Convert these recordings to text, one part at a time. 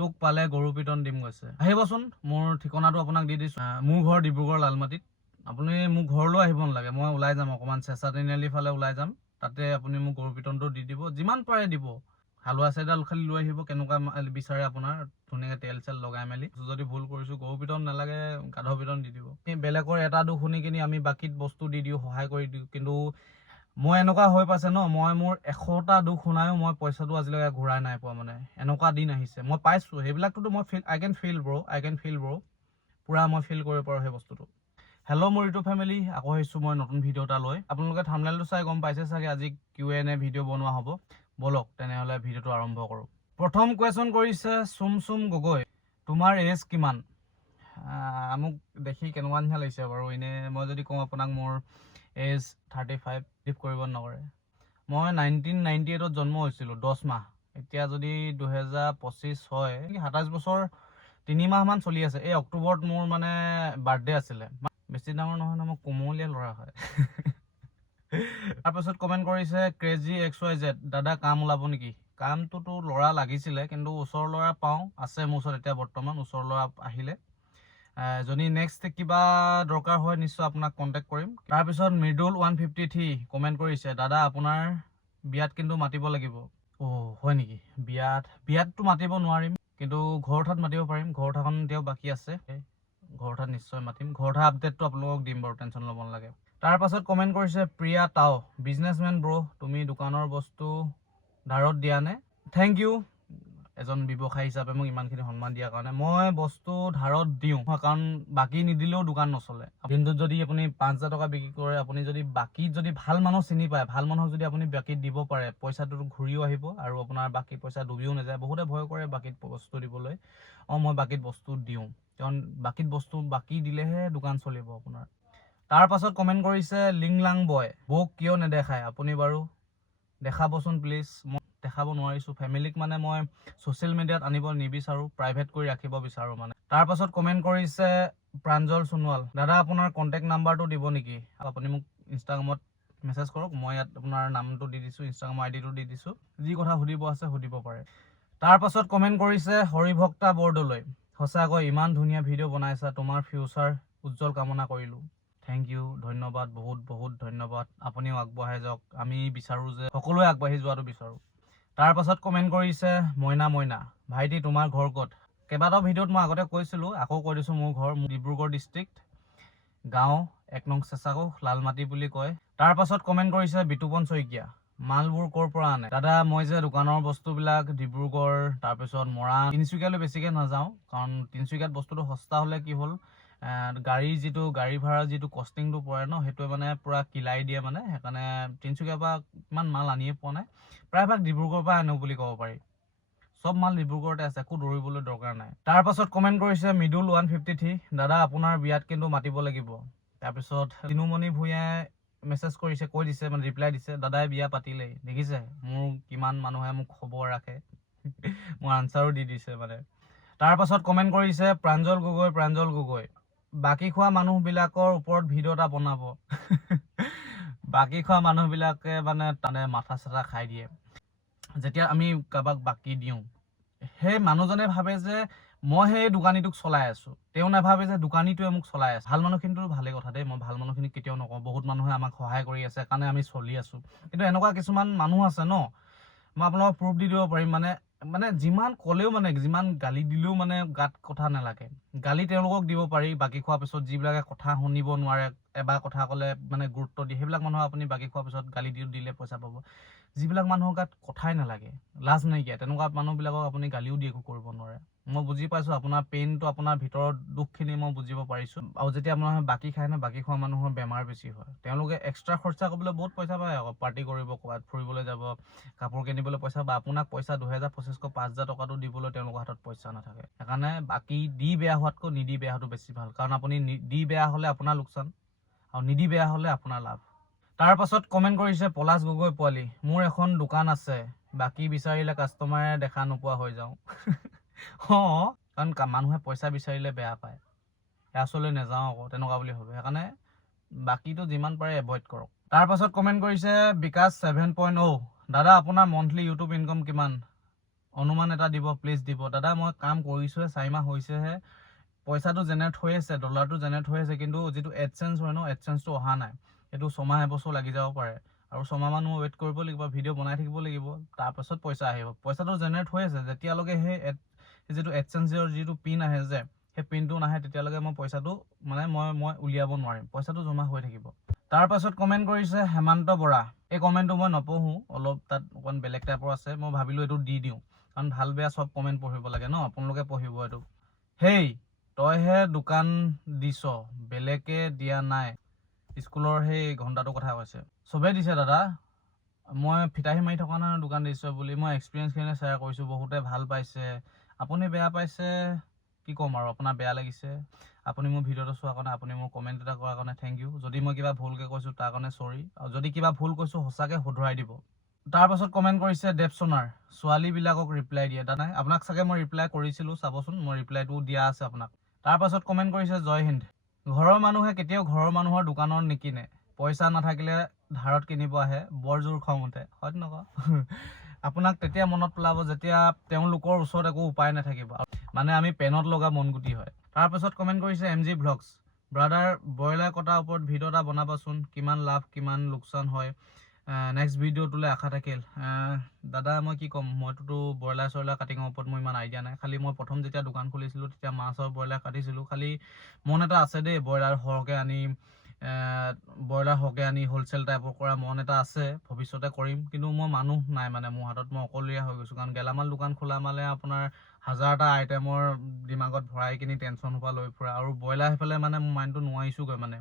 তোক পালে গৰু পিটন দিম গৈছে আহিবচোন মোৰ ঠিকনাটো আপোনাক দি দিছো মোৰ ঘৰ ডিব্ৰুগড় লালমাটিত আপুনি মোৰ ঘৰলৈ আহিব নালাগে মই ওলাই যাম অকমান চেঁচা তিনিআলি ফালে ওলাই যাম তাতে আপুনি মোক গৰু পিটনটো দি দিব যিমান পাৰে দিব হালোৱা চাইডাল খালি লৈ আহিব কেনেকুৱা বিচাৰে আপোনাৰ ধুনীয়াকৈ তেল চেল লগাই মেলি যদি ভুল কৰিছো গৰু পিটন নালাগে গাধ পিটন দি দিব বেলেগৰ এটা দুখ শুনি কিনি আমি বাকীত বস্তু দি দিওঁ সহায় কৰি দিওঁ কিন্তু মই এনেকুৱা হৈ পাইছে ন মই মোৰ 100টা দুখ শুনায়ো মই পইচাটো আজিলৈকে ঘূৰাই নাই পোৱা মানে এনেকুৱা দিন আহিছে মই পাইছো সেইবিলাকতো মই আই কেন ফিল ব্ৰ পুৰা মই ফিল কৰিব পাৰো সেই বস্তুটো হেল্ল' মোৰ ইউটিউব ফেমিলি আকৌ আহিছো মই নতুন ভিডিঅ' এটা লৈ আপোনালোকে থাম্বনেইলটো চাই গম পাইছে চাগে আজি Q&A ভিডিঅ' বনোৱা হ'ব বলক তেনেহ'লে ভিডিঅ'টো আৰম্ভ কৰোঁ প্ৰথম কুৱেশ্যন কৰিছে চুম গগৈ তোমাৰ এজ কিমান মোক দেখি কেনেকুৱা নিচিনা লাগিছে বাৰু এনে মই যদি কওঁ আপোনাক মোৰ এজ 35 লিভ কৰিব নকৰে মই 1998ত জন্ম হৈছিলোঁ 10 মাহ এতিয়া যদি 2025 হয় 27 বছৰ 3 মাহ মান চলি আছে এই অক্টোবৰত মোৰ মানে বাৰ্থডে আছিলে বেছি ডাঙৰ নহয় ন মই কোমলীয়া ল'ৰা হয় তাৰপাছত কমেণ্ট কৰিছে ক্ৰেজি XYZ দাদা কাম ওলাব নেকি কামটোতো ল'ৰা লাগিছিলে কিন্তু ওচৰৰ ল'ৰা পাওঁ আছে মোৰ ওচৰত এতিয়া বৰ্তমান ওচৰৰ ল'ৰা আহিলে যদি নেক্সট কিবা দৰকাৰ হয় নিশ্চয় আপোনাক কণ্টেক্ট কৰিম তাৰপিছত মৃদুল 153 কমেণ্ট কৰিছে দাদা আপোনাৰ বিয়াত কিন্তু মাতিব লাগিব হয় নেকি বিয়াততো মাতিব নোৱাৰিম কিন্তু ঘৰ ঠাত মাতিব পাৰিম ঘৰ ঠাখন এতিয়াও বাকী আছে ঘৰ ঠাত নিশ্চয় মাতিম ঘৰ ঠাত আপডেটটো আপোনালোকক দিম বাৰু টেনশ্যন ল'ব নালাগে তাৰপাছত কমেণ্ট কৰিছে প্ৰিয়া টাও বিজনেছমেন ব্ৰ তুমি দোকানৰ বস্তু ধাৰত দিয়া নে থেংক ইউ এজন ব্যৱসায়ী হিচাপে মোক ইমানখিনি সন্মান দিয়াৰ কাৰণে মই বস্তু ধাৰত দিওঁ কাৰণ বাকী নিদিলেও দোকান নচলে দিনটোত যদি আপুনি 5,000 টকা বিক্ৰী কৰে আপুনি যদি বাকীত যদি ভাল মানুহ চিনি পায় ভাল মানুহক যদি আপুনি বাকীত দিব পাৰে পইচাটো ঘূৰিও আহিব আৰু আপোনাৰ বাকী পইচা ডুবিও নাযায় বহুতে ভয় কৰে বাকীত বস্তু দিবলৈ মই বাকীত বস্তু দিওঁ কাৰণ বাকীত বস্তু বাকী দিলেহে দোকান চলিব আপোনাৰ তাৰপাছত কমেণ্ট কৰিছে লিংলাং বয় বৌক কিয় নেদেখায় আপুনি বাৰু দেখাবচোন প্লিজ মই দেখাব নোৱাৰিছোঁ ফেমিলিক মানে মই ছ'চিয়েল মিডিয়াত আনিব নিবিচাৰোঁ প্ৰাইভেট কৰি ৰাখিব বিচাৰোঁ মানে তাৰপাছত কমেণ্ট কৰিছে প্ৰাঞ্জল সোণোৱাল দাদা আপোনাৰ কণ্টেক্ট নাম্বাৰটো দিব নেকি আপুনি মোক ইনষ্টাগ্ৰামত মেছেজ কৰক মই ইয়াত আপোনাৰ নামটো দি দিছোঁ ইনষ্টাগ্ৰামৰ আইডিটো দি দিছোঁ যি কথা সুধিব আছে সুধিব পাৰে তাৰপাছত কমেণ্ট কৰিছে হৰিভক্তা বৰদলৈ সঁচাকৈ ইমান ধুনীয়া ভিডিঅ' বনাইছা তোমাৰ ফিউচাৰ উজ্জ্বল কামনা কৰিলোঁ থেংক ইউ ধন্যবাদ বহুত ধন্যবাদ আপুনিও আগবঢ়াই যাওক আমি বিচাৰোঁ যে সকলোৱে আগবাঢ়ি যোৱাটো বিচাৰোঁ তাৰপাছত কমেণ্ট কৰিছে মইনা ভাইটি তোমাৰ ঘৰ ক'ত কেইবাটাও ভিডিঅ'ত মই আগতে কৈছিলোঁ আকৌ কৈ দিছোঁ মোৰ ঘৰ ডিব্ৰুগড় ডিষ্ট্ৰিক্ট গাঁও 1 নং চেঁচাগো লালমাটি বুলি কয় তাৰপাছত কমেণ্ট কৰিছে বিতুপন শইকীয়া মালবোৰ ক'ৰ পৰা আনে দাদা মই যে দোকানৰ বস্তুবিলাক ডিব্ৰুগড় তাৰপিছত মৰাণ তিনিচুকীয়ালৈ বেছিকৈ নাযাওঁ কাৰণ তিনিচুকীয়াত বস্তুটো সস্তা হ'লে কি হ'ল গাড়ী ভাড়া যিটো কষ্টিংটো পৰে ন সেইটোৱে মানে পুৰা কিলাই দিয়ে মানে সেইকাৰণে তিনিচুকীয়াৰ পৰা ইমান মাল আনিয়ে পোৱা নাই প্ৰায়ভাগ ডিব্ৰুগড়ৰ পৰা আনো বুলি ক'ব পাৰি সব মাল ডিব্ৰুগড়তে আছে একো দৌৰিবলৈ দৰকাৰ নাই তাৰপাছত কমেণ্ট কৰিছে মৃদুল 153 দাদা আপোনাৰ বিয়াত কিন্তু মাতিব লাগিব তাৰপিছত তিনুমণি ভূঞাই মেছেজ কৰিছে কৈ দিছে মানে ৰিপ্লাই দিছে দাদাই বিয়া পাতিলেই দেখিছে মোৰ কিমান মানুহে মোক খবৰ ৰাখে মোৰ আনচাৰো দি দিছে মানে তাৰপাছত কমেণ্ট কৰিছে প্ৰাঞ্জল গগৈ বাকী খোৱা মানুহবিলাকৰ ওপৰত ভিডিঅ' এটা বনাব বাকী খোৱা মানুহবিলাকে মানে তানে মাথা চাথা খাই দিয়ে যেতিয়া আমি কাৰোবাক বাকী দিওঁ সেই মানুহজনে ভাবে যে মই সেই দোকানীটোক চলাই আছোঁ তেওঁ নাভাবে যে দোকানীটোৱে মোক চলাই আছে ভাল মানুহখিনিতো ভালেই কথা দেই মই ভাল মানুহখিনিক কেতিয়াও নকওঁ বহুত মানুহে আমাক সহায় কৰি আছে কাৰণে আমি চলি আছোঁ কিন্তু এনেকুৱা কিছুমান মানুহ আছে ন মই আপোনালোকক প্ৰুফ দি দিব পাৰিম মানে যিমান ক'লেও মানে যিমান গালি দিলেও মানে গাত কথা নালাগে গালি তেওঁলোকক দিব পাৰি বাকী খোৱাৰ পিছত যিবিলাকে কথা শুনিব নোৱাৰে এবাৰ কথা ক'লে মানে গুৰুত্ব দিয়ে সেইবিলাক মানুহক আপুনি বাকী খোৱাৰ পিছত গালি দিলে পইচা পাব যিবিলাক মানুহৰ গাত কথাই নালাগে লাজ নাইকিয়া তেনেকুৱা মানুহবিলাকক আপুনি গালিও দি একো কৰিব নোৱাৰে মই বুজি পাইছোঁ আপোনাৰ পেইনটো আপোনাৰ ভিতৰৰ দুখখিনি মই বুজিব পাৰিছোঁ আৰু যেতিয়া আপোনাৰ বাকী খায় ন বাকী খোৱা মানুহৰ বেমাৰ বেছি হয় তেওঁলোকে এক্সট্ৰা খৰচা কৰিবলৈ বহুত পইচা পায় আকৌ পাৰ্টি কৰিব ক'ৰবাত ফুৰিবলৈ যাব কাপোৰ কিনিবলৈ পইচা বা আপোনাক পইচা 2,000 2,500 5,000 টকাটো দিবলৈ তেওঁলোকৰ হাতত পইচা নাথাকে সেইকাৰণে বাকী দি বেয়া হোৱাতকৈ নিদি বেয়া হোৱাটো বেছি ভাল কাৰণ আপুনি দি বেয়া হ'লে আপোনাৰ লোকচান আৰু নিদি বেয়া হ'লে আপোনাৰ লাভ তাৰপাছত কমেণ্ট কৰিছে পলাশ গগৈ পোৱালি মোৰ এখন দোকান আছে বাকী বিচাৰিলে কাষ্টমাৰে দেখা নোপোৱা হৈ যাওঁ কাৰণ মানুহে পইচা বিচাৰিলে বেয়া পায় আচলতে নাযাওঁ আকৌ তেনেকুৱা বুলি ভাবে সেইকাৰণে বাকীটো যিমান পাৰে এভইড কৰক তাৰপাছত কমেণ্ট কৰিছে বিকাশ 7.0 দাদা আপোনাৰ মন্থলি ইউটিউব ইনকাম কিমান অনুমান এটা দিব, প্লিজ দিব। দাদা মই কাম কৰিছোহে, 4 মাহ হৈছেহে, পইচাটো জেনেৰেট হৈ আছে, ডলাৰটো জেনেৰেট হৈ আছে, কিন্তু যিটো এডচেঞ্চ হয় ন, এডচেঞ্চটো অহা নাই। সেইটো 6 মাহ এবছৰ লাগি যাব পাৰে, আৰু 6 মাহমান মই ৱেইট কৰিব লাগিব, ভিডিঅ' বনাই থাকিব লাগিব, তাৰপাছত পইচা আহিব। পইচাটো জেনেৰেট হৈ আছে, যেতিয়ালৈকে সেই যিটো এডচেঞ্চৰ যিটো পিন আহে যে, সেই পিনটো নাহে, তেতিয়ালৈকে মই পইচাটো মানে মই উলিয়াব নোৱাৰিম, পইচাটো জমা হৈ থাকিব। তাৰপাছত কমেণ্ট কৰিছে হেমন্ত বৰা। এই কমেণ্টটো মই নপঢ়োঁ, অলপ তাত অকণ বেলেগ টাইপৰ আছে, মই ভাবিলোঁ এইটো দি দিওঁ, কাৰণ ভাল বেয়া চব কমেণ্ট পঢ়িব লাগে ন, আপোনালোকে পঢ়িব এইটো। হেই, তইহে দোকান দিছ, বেলেগে দিয়া নাই। স্কুলৰ সেই ঘণ্টাটোৰ কথা কৈছে। চবেই দিছে দাদা, মই ফিতাহী মাৰি থকা নাই দোকান দিছ বুলি, মই এক্সপিৰিয়েঞ্চখিনি শ্বেয়াৰ কৰিছোঁ, বহুতে ভাল পাইছে। আপুনি বেয়া পাইছে, কি ক'ম আৰু, আপোনাৰ বেয়া লাগিছে। আপুনি মোৰ ভিডিঅ'টো চোৱাৰ কাৰণে, আপুনি মোৰ কমেণ্ট এটা কৰাৰ কাৰণে থেংক ইউ। যদি মই কিবা ভুলকৈ কৈছোঁ তাৰ কাৰণে চৰি, আৰু যদি কিবা ভুল কৈছোঁ সঁচাকৈ শুধৰাই দিব। তাৰপাছত কমেণ্ট কৰিছে দেৱসোনাৰ, ছোৱালীবিলাকক ৰিপ্লাই দিয়ে। দাদা আপোনাক চাগে মই ৰিপ্লাই কৰিছিলোঁ, চাবচোন মই ৰিপ্লাইটো দিয়া আছে আপোনাক। তাৰপাছত কমেণ্ট কৰিছে জয় হিন্দ। ঘৰৰ মানুহে কেতিয়াও ঘৰৰ মানুহৰ দোকানত নিকিনে, পইচা নাথাকিলে ধাৰত কিনিব আহে, বৰ জোৰ খং উঠে। হয়তো নকওঁ আপোনাক তেতিয়া মনত পেলাব যেতিয়া তেওঁলোকৰ ওচৰত একো উপায় নাথাকিব, মানে আমি পেনত লগা মনগুটি হয়। তাৰপাছত কমেণ্ট কৰিছে MG Vlogs, ব্ৰাদাৰ ব্ৰইলাৰ কটাৰ ওপৰত ভিডিঅ' এটা বনাবাচোন, কিমান লাভ কিমান লোকচান হয়, নেক্সট ভিডিঅ'টোলৈ আশা থাকিল। দাদা মই কি ক'ম, মইতো ব্ৰইলাৰ চইলাৰ কাটিঙৰ ওপৰত মোৰ ইমান আইডিয়া নাই। খালি মই প্ৰথম যেতিয়া দোকান খুলিছিলোঁ তেতিয়া মাছ আৰু ব্ৰইলাৰ কাটিছিলোঁ। খালি মন এটা আছে দেই, ব্ৰইলাৰ সৰহকৈ আনি হ'লচেল টাইপৰ কৰা মন এটা আছে, ভৱিষ্যতে কৰিম। কিন্তু মই মানুহ নাই, মানে মোৰ হাতত মই অকলশৰীয়া হৈ গৈছোঁ, কাৰণ গেলামাল দোকান খোলা মানে আপোনাৰ 1000টা আইটেমৰ দিমাগত ভৰাই কিনি টেনশ্যন হোপা লৈ ফুৰা, আৰু ব্ৰইলাৰ সেইফালে মানে মোৰ মাইণ্ডটো নোৱাৰিছোঁগৈ মানে,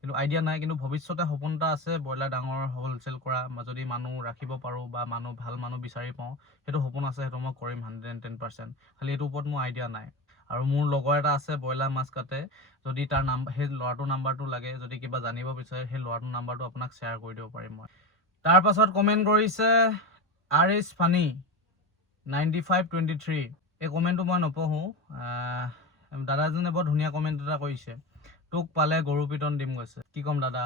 কিন্তু আইডিয়া নাই। কিন্তু ভৱিষ্যতে সপোন এটা আছে ব্ৰইলাৰ ডাঙৰ হ'লচেল কৰা, যদি মানুহ ৰাখিব পাৰোঁ বা ভাল মানুহ বিচাৰি পাওঁ, সেইটো সপোন আছে, সেইটো মই কৰিম 110%। খালি এইটোৰ ওপৰত মোৰ আইডিয়া নাই। আৰু মোৰ লগৰ এটা আছে ব্ৰইলাৰ মাছ কাটে, যদি তাৰ সেই ল'ৰাটোৰ নাম্বাৰটো লাগে, যদি কিবা জানিব বিচাৰে সেই ল'ৰাটোৰ নাম্বাৰটো আপোনাক শ্বেয়াৰ কৰি দিব পাৰিম মই। তাৰপাছত কমেণ্ট কৰিছে RS Funny 9523। এই কমেণ্টটো মই নপঢ়োঁ, দাদাজনে বৰ ধুনীয়া কমেণ্ট এটা কৰিছে, তোক পালে গৰু পিটন দিম গৈছে। কি ক'ম দাদা,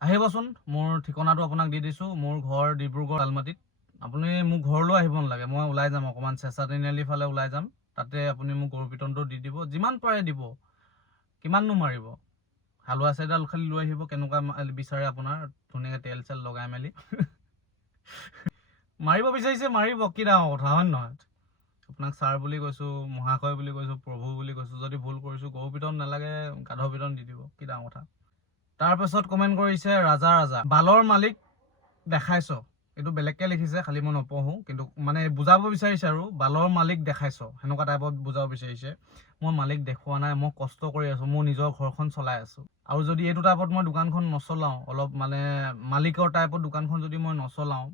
আহিবচোন, মোৰ ঠিকনাটো আপোনাক দি দিছোঁ, মোৰ ঘৰ ডিব্ৰুগড় আলমাটিত। আপুনি মোৰ ঘৰলৈ আহিব নালাগে, মই ওলাই যাম অকণমান চেঁচা তিনিআলি ফালে ওলাই যাম, তাতে আপুনি মোক গৰু পিটনটো দি দিব, যিমান পাৰে দিব, কিমাননো মাৰিব। হালোৱা চাইডাল খালি লৈ আহিব, কেনেকুৱা বিচাৰে আপোনাৰ, ধুনীয়াকৈ তেল চেল লগাই মেলি মাৰিব বিচাৰিছে মাৰিব, কি ডাঙৰ কথা হয় নহয়। আপোনাক ছাৰ বুলি কৈছোঁ, মহাশয় বুলি কৈছোঁ, প্ৰভু বুলি কৈছোঁ, যদি ভুল কৰিছোঁ গৰু পিটন নালাগে, গাধ পিটন দি দিব, কি ডাঙৰ কথা। তাৰপাছত কমেণ্ট কৰিছে ৰাজা, বালৰ মালিক দেখাইছ, এইটো বেলেগকৈ লিখিছে, খালি মই নপঢ়োঁ, কিন্তু মানে বুজাব বিচাৰিছে আৰু, বালৰ মালিক দেখাইছ সেনেকুৱা টাইপত বুজাব বিচাৰিছে। মই মালিক দেখুওৱা নাই, মই কষ্ট কৰি আছোঁ, মোৰ নিজৰ ঘৰখন চলাই আছোঁ। আৰু যদি এইটো টাইপত মই দোকানখন নচলাওঁ, অলপ মানে মালিকৰ টাইপত দোকানখন যদি মই নচলাওঁ,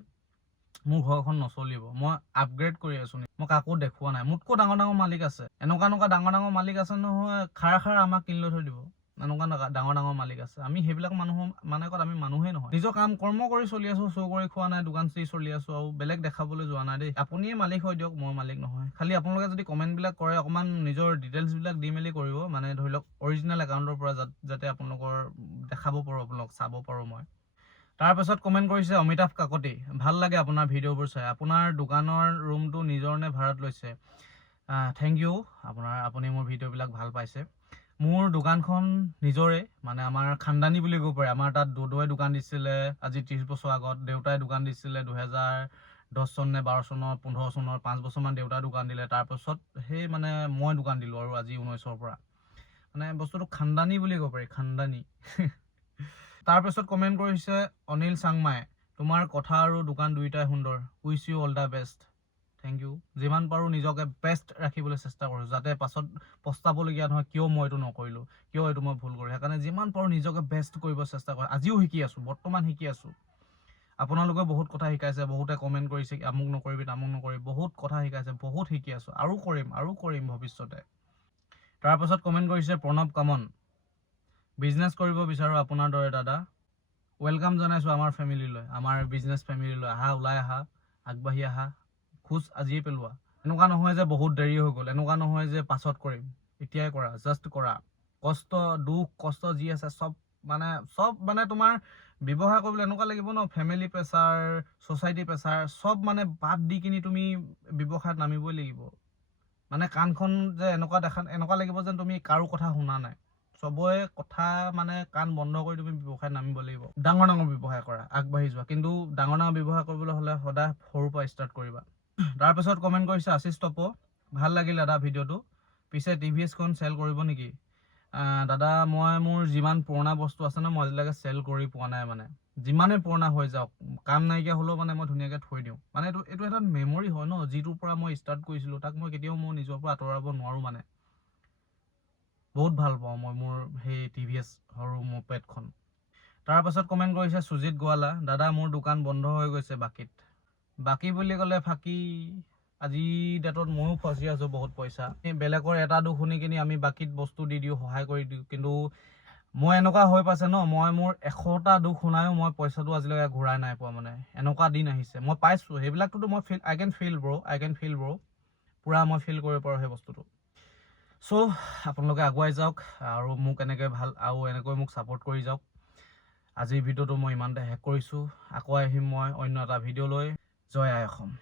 মোৰ ঘৰখন নচলিব। মই আপগ্ৰেড কৰি আছোঁ, মই কাকো দেখুওৱা নাই। মোতকৈ ডাঙৰ মালিক আছে, এনেকুৱা ডাঙৰ মালিক আছে নহয়, খাৰ আমাক কিনি লৈ থৈ দিব, এনেকুৱা ডাঙৰ মালিক আছে। আমি সেইবিলাক মানুহৰ মানে আমি মানুহেই নহয়, নিজৰ কাম কৰ্ম কৰি চলি আছোঁ, চৌ কৰি খোৱা নাই, দোকান চলি চলি আছোঁ, আৰু বেলেগ দেখাবলৈ যোৱা নাই দেই। আপুনিয়ে মালিক হৈ দিয়ক, মই মালিক নহয়। খালি আপোনালোকে যদি কমেণ্টবিলাক কৰে অকণমান নিজৰ ডিটেইলছবিলাক দি মেলি কৰিব, মানে ধৰি লওক অৰিজিনেল একাউণ্টৰ পৰা, যাতে আপোনালোকৰ দেখাব পাৰোঁ, আপোনালোক চাব পাৰোঁ মই। তাৰপাছত কমেণ্ট কৰিছে অমিতাভ কাকতি, ভাল লাগে আপোনাৰ ভিডিঅ'বোৰ চাই, আপোনাৰ দোকানৰ ৰুমটো নিজৰ নে ভাড়াত লৈছে? থেংক ইউ, আপুনি মোৰ ভিডিঅ'বিলাক ভাল পাইছে। মোৰ দোকানখন নিজৰে, মানে আমাৰ খানদানী বুলি ক'ব পাৰে। আমাৰ তাত দদৌৱে দোকান দিছিলে আজি 30 বছৰ আগত, দেউতাই দোকান দিছিলে 2010 চন নে 12 চনৰ 15 চনৰ 5 বছৰমান দেউতাই দোকান দিলে। তাৰপাছত সেই মানে মই দোকান দিলোঁ আৰু আজি 19ৰ পৰা, মানে বস্তুটো খানদানী বুলি ক'ব পাৰি, খানদানী তাৰপিছত কমেণ্ট কৰিছে অনিল চাংমাই, তোমাৰ কথা আৰু দোকান দুয়োটাই সুন্দৰ, wish you all the best. Thank you. যিমান পাৰোঁ নিজকে বেষ্ট ৰাখিবলৈ চেষ্টা কৰোঁ, যাতে পাছত পস্তাবলগীয়া নহয়, কিয় মই এইটো নকৰিলোঁ, কিয় এইটো মই ভুল কৰোঁ। সেইকাৰণে যিমান পাৰোঁ নিজকে বেষ্ট কৰিব চেষ্টা কৰোঁ। আজিও শিকি আছোঁ, বৰ্তমান শিকি আছোঁ। আপোনালোকে বহুত কথা শিকাইছে, বহুতে কমেণ্ট কৰিছে আমুক নকৰিবি তামুক নকৰিবি, বহুত কথা শিকাইছে, বহুত শিকি আছোঁ, আৰু কৰিম ভৱিষ্যতে। তাৰপাছত কমেণ্ট কৰিছে প্ৰণৱ কামন, বিজনেছ কৰিব বিচাৰোঁ আপোনাৰ দৰে দাদা, ৱেলকাম জনাইছোঁ আমাৰ ফেমিলিলৈ, আমাৰ বিজনেছ ফেমিলিলৈ। আহা, ওলাই আহা, আগবাঢ়ি আহা, খোজ আজিয়ে পেলোৱা। এনেকুৱা নহয় যে বহুত দেৰি হৈ গ'ল, এনেকুৱা নহয় যে পাছত কৰিম, এতিয়াই কৰা, জাষ্ট কৰা। কষ্ট দুখ কষ্ট যি আছে চব মানে তোমাৰ ব্যৱসায় কৰিবলৈ এনেকুৱা লাগিব ন ফেমিলি প্ৰেছাৰ ছ'চাইটি প্ৰেছাৰ চব মানে বাদ দি কিনি তুমি ব্যৱসায়ত নামিবই লাগিব মানে কাণখন যে এনেকুৱা লাগিব যেন তুমি কাৰো কথা শুনা নাই চবৰে কথা মানে কাণ বন্ধ কৰি তুমি ব্যৱসায়ত নামিব লাগিব ডাঙৰ ব্যৱসায় কৰা আগবাঢ়ি যোৱা কিন্তু ডাঙৰ ব্যৱসায় কৰিবলৈ হ'লে সদায় সৰুৰ পৰা ষ্টাৰ্ট কৰিবা তাৰপিছত কমেণ্ট কৰিছে আশিষ টপ ভাল লাগিল দাদা ভিডিঅ'টো পিছে টিভিএছখন চেল কৰিব নেকি দাদা মই মোৰ যিমান পুৰণা বস্তু আছে ন মই আজিলৈকে চেল কৰি পোৱা নাই মানে যিমানে পুৰণা হৈ যাওক কাম নাইকিয়া হ'লেও মানে মই ধুনীয়াকৈ থৈ দিওঁ মানে এইটো এটা মেমৰি হয় ন যিটোৰ পৰা মই ষ্টাৰ্ট কৰিছিলোঁ তাক মই কেতিয়াও মোৰ নিজৰ পৰা আঁতৰাব নোৱাৰোঁ মানে বহুত ভাল পাওঁ মই মোৰ সেই টিভিএছ সৰু ম'পেডখন তাৰপাছত কমেণ্ট কৰিছে সুজিত গোৱালা দাদা মোৰ দোকান বন্ধ হৈ গৈছে বাকী বুলি ক'লে ফাঁকি আজি ডেটত ময়ো ফচি আছোঁ বহুত পইচা বেলেগৰ এটা দুখ শুনি কিনি আমি বাকীত বস্তু দি দিওঁ সহায় কৰি দিওঁ কিন্তু মই এনেকুৱা হৈ পাইছে ন মই মোৰ 100টা দুখ শুনায়ো মই পইচাটো আজিলৈকে ঘূৰাই নাই পোৱা মানে এনেকুৱা দিন আহিছে মই পাইছোঁ সেইবিলাকটোতো মই আই কেন ফিল ব্ৰ' পূৰা মই ফিল কৰিব পাৰোঁ সেই বস্তুটো চ' আপোনালোকে আগুৱাই যাওক আৰু মোক এনেকৈ মোক ছাপোৰ্ট কৰি যাওক আজিৰ ভিডিঅ'টো মই ইমানতে শেষ কৰিছোঁ আকৌ আহিম মই অন্য এটা ভিডিঅ' লৈ জয় আই অসম